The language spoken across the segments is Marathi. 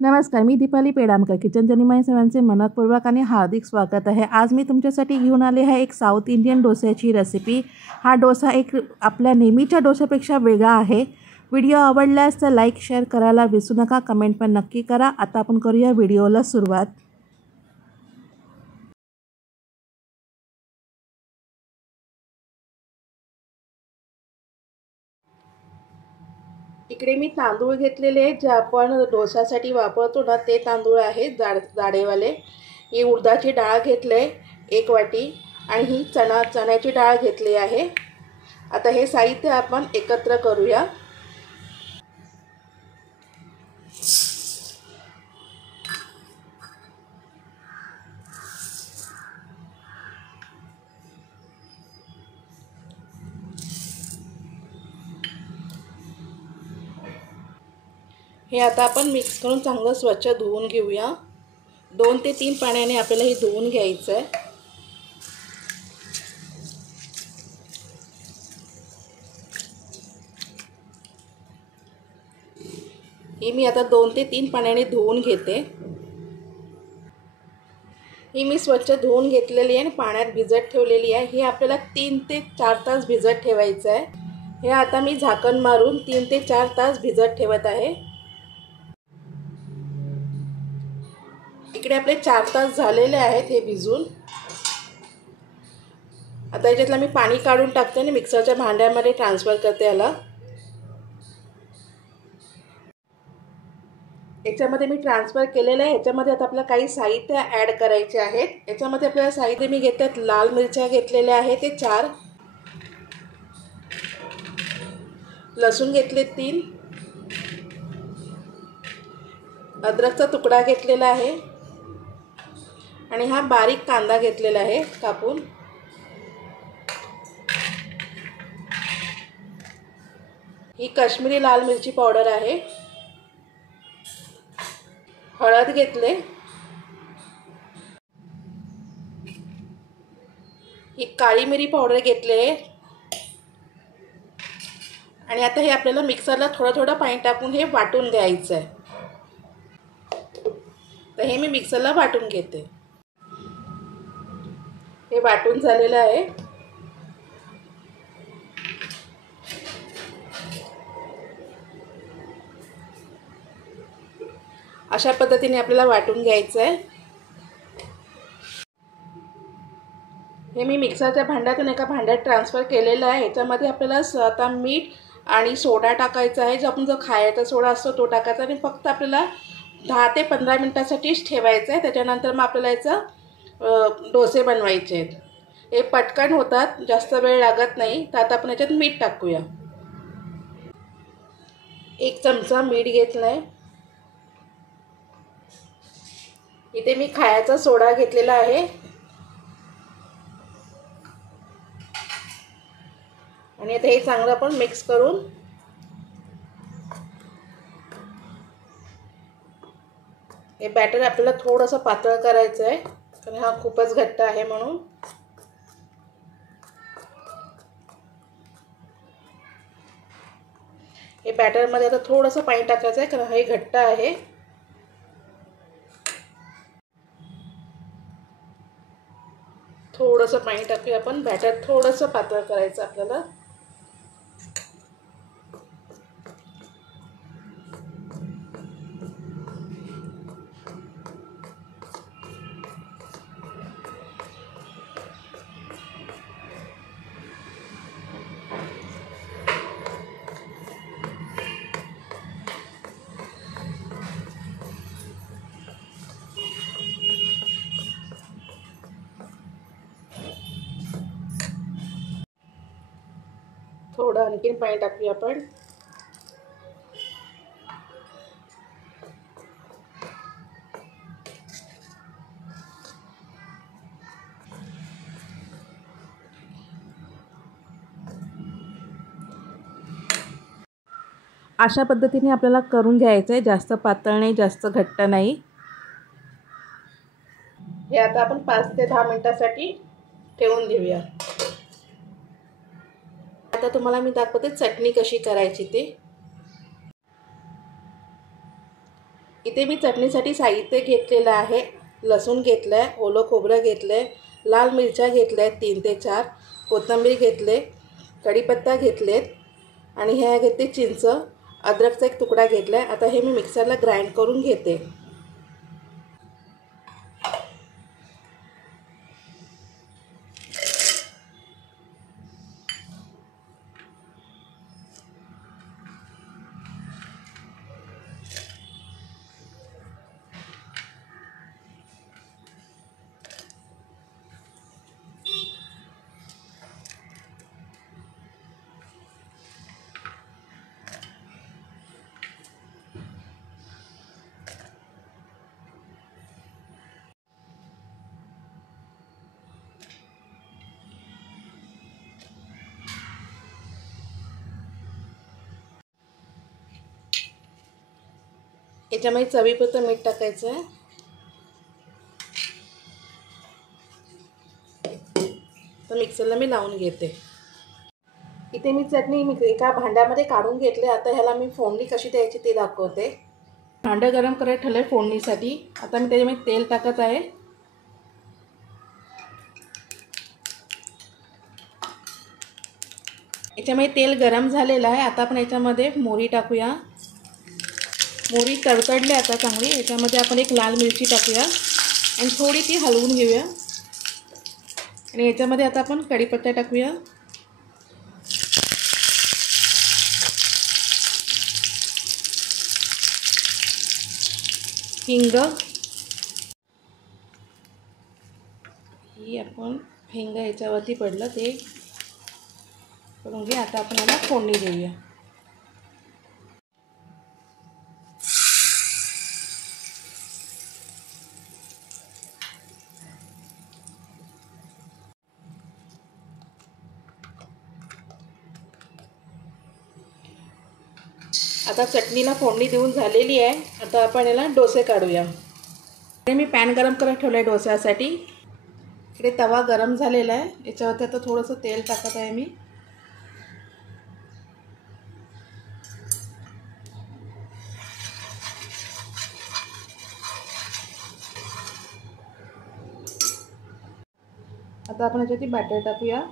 नमस्कार, मी दीपाली पेडामकर. किचन जर्नीमध्ये सर्वांचे मनपूर्वक आणि हार्दिक स्वागत आहे. आज मी तुमच्यासाठी घेऊन आले आहे एक साऊथ इंडियन डोस्याची रेसिपी. हा डोसा एक आपल्या नेहमीच्या डोस्यापेक्षा वेगळा आहे. व्हिडिओ आवडल्यास तर लाईक शेअर करायला विसरू नका. कमेंट पण नक्की करा. आता आपण करूया व्हिडिओला सुरुवात. इकडे मी तांदूळ घेतलेले आहेत, जे आपण डोसासाठी वापरतो ना ते तांदूळ आहेत, जाडेवाले. ही उडदाची डाळ घेतले 1 वाटी आणि ही चण्याची डाळ घेतली आहे. आता हे साहित्य आपण एकत्र करूया. हे आता आपण मिक्स करून चांगलं स्वच्छ धुवून घेऊया. 2 ते 3 पाण्याने आपल्याला हे धुवून घ्यायचं आहे. ही मी आता 2 ते 3 पाण्याने धुवून घेते. ही मी स्वच्छ धुवून घेतलेली आहे आणि पाण्यात भिजत ठेवलेली आहे. ही आपल्याला 3 ते 4 तास भिजत ठेवायचं आहे. हे आता मी झाकण मारून 3 ते 4 तास भिजत ठेवत आहे. इकडे आपले 4 तास झालेले आहेत हे भिजून. आता याच्यातलं मी पाणी काढून टाकते आणि मिक्सरच्या भांड्यामध्ये ट्रान्सफर करते याला. याच्यामध्ये मी ट्रान्सफर केलेलं आहे. याच्यामध्ये आता आपल्याला काही साहित्य ॲड करायचे आहेत. याच्यामध्ये आपल्याला साहित्य मी घेतात लाल मिरच्या घेतलेल्या आहेत ते 4, लसूण घेतले 3, अद्रकचा तुकडा घेतलेला आहे आणि हा बारीक कांदा घेतलेला आहे कापून. ही काश्मीरी लाल मिरची पावडर आहे. हळद घेतले. ही काळी मिरी पावडर घेतले आणि आता हे आपल्याला मिक्सरला थोडं पाणी टाकून हे वाटून घ्यायचं आहे. तर हे मी मिक्सरला वाटून घेते. हे वाटून झालेलं आहे. अशा पद्धतीने आपल्याला वाटून घ्यायचं आहे. हे मी मिक्सरच्या भांड्यातून एका भांड्यात ट्रान्सफर केलेलं आहे. ह्याच्यामध्ये आपल्याला आता मीठ आणि सोडा टाकायचा आहे. जो आपण जो खायचा सोडा असतो तो टाकायचा आणि फक्त आपल्याला 10 ते 15 मिनिटासाठीच ठेवायचं आहे. त्याच्यानंतर मग आपल्याला याचं डोसे बनवायचे आहेत. हे पटकन होतात, जास्त वेळ लागत नाही. तर आता आपण याच्यात मीठ टाकूया. 1 चमचा मीठ घेतलं आहे. इथे मी खायचा सोडा घेतलेला आहे आणि आता हे चांगलं आपण मिक्स करून हे बॅटर आपल्याला थोडंसं पातळ करायचं आहे, कारण हा खूपच घट्ट आहे म्हणून. हे बॅटरमध्ये आता थोडंसं पाणी टाकायचं आहे, कारण हे घट्ट आहे. थोडंसं पाणी टाकूया आपण. बॅटर थोडंसं पातळ करायचं आपल्याला. थोडं आणखीन पाणी टाकूया आपण. अशा पद्धतीने आपल्याला करून घ्यायचं आहे. जास्त पातळ नाही, जास्त घट्ट नाही. हे आता आपण 5 ते 10 मिनिटासाठी ठेवून देऊया. आता तुम्हाला मी दाखवते चटणी कशी करायची ते. इथे मी चटणीसाठी साहित्य घेतलेलं आहे. लसूण घेतलं आहे, ओलं खोबरं घेतलं आहे, लाल मिरच्या घेतल्या आहेत 3 ते 4, कोथिंबीर घेतले, कढीपत्ता घेतलेत आणि हे घेते चिंच, अद्रकचा एक तुकडा घेतला आहे. आता हे मी मिक्सरला ग्राइंड करून घेते. याच्यामध्ये चवीपुरतं मीठ टाकायचं आहे. तर मिक्सरला मी लावून घेते. इथे मी चटणी एका भांड्यामध्ये काढून घेतले. आता ह्याला मी फोडणी कशी द्यायची ते दाखवते. भांडं गरम करायला ठेवलं फोडणीसाठी. आता मी त्याच्यामध्ये तेल टाकत आहे. याच्यामध्ये तेल गरम झालेलं आहे. आता आपण याच्यामध्ये मोहरी टाकूया. मोहरी तडतडली आता चांगली. याच्यामध्ये आपण एक लाल मिरची टाकूया आणि थोडी ती हलवून घेऊया. आणि याच्यामध्ये आता आपण कढीपत्ता टाकूया. हिंग ही आपण हिंग याच्यावरती पडलं ते करून घे. आता आपण याला फोडणी देऊया. आता चटणीला फोडणी देऊन झालेली आहे. आता आपण याला डोसे काढूया. मी पॅन गरम करत ठेवलं आहे डोस्यासाठी. इकडे तवा गरम झालेला आहे. याच्यावरती आता थोडंसं तेल टाकत आहे मी. आता आपण याच्यावरती बॅटर टाकूया.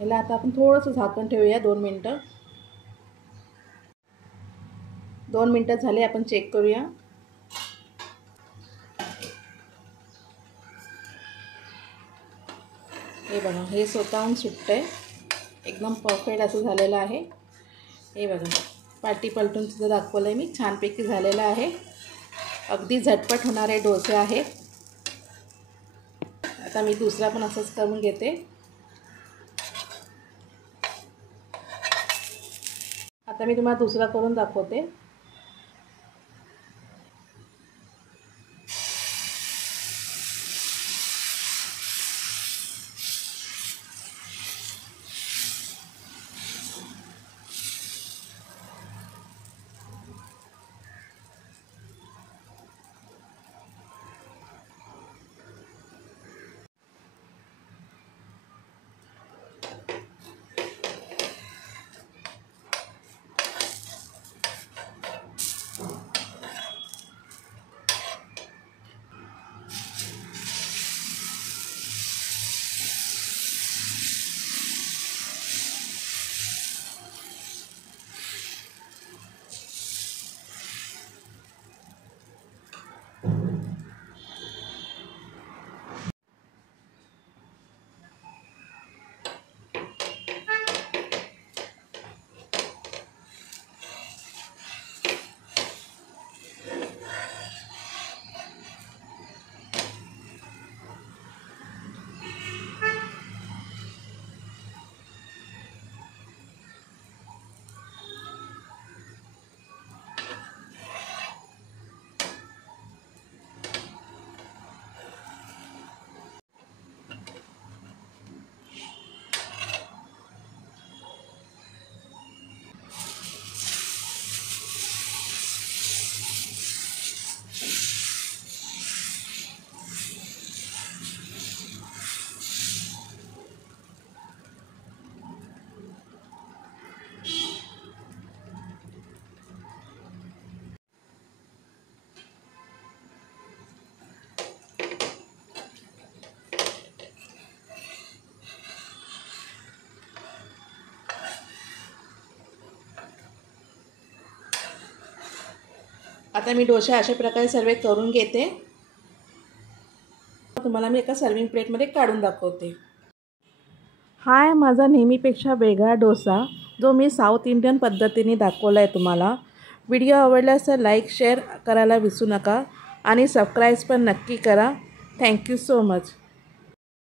याला आता आपण थोडंसं झाकण ठेवूया 2 मिनटं. 2 मिनटं झाले. आपण चेक करूया. हे बघा, हे स्वतःहून सुटतंय. एकदम परफेक्ट असं झालेलं आहे. हे बघा, पाटी पलटून सुद्धा दाखवलं आहे मी. छानपैकी झालेलं आहे. अगदी झटपट होणारे डोसे आहेत. आता मी दुसरा पण असंच करून घेते. आता मी तुम्हाला दुसरा करून दाखवते. आता मी डोसे अशा प्रकारे सर्व करून घेते. तुम्हाला मी एका सर्विंग प्लेटमध्ये काढून दाखवते. हा आहे माझा नेहमीपेक्षा वेगळा डोसा, जो मी साऊथ इंडियन पद्धतीने दाखवला आहे तुम्हाला. व्हिडिओ आवडल्यास तर लाईक शेअर करायला विसरू नका आणि सबस्क्राईब पण नक्की करा. Thank you so much.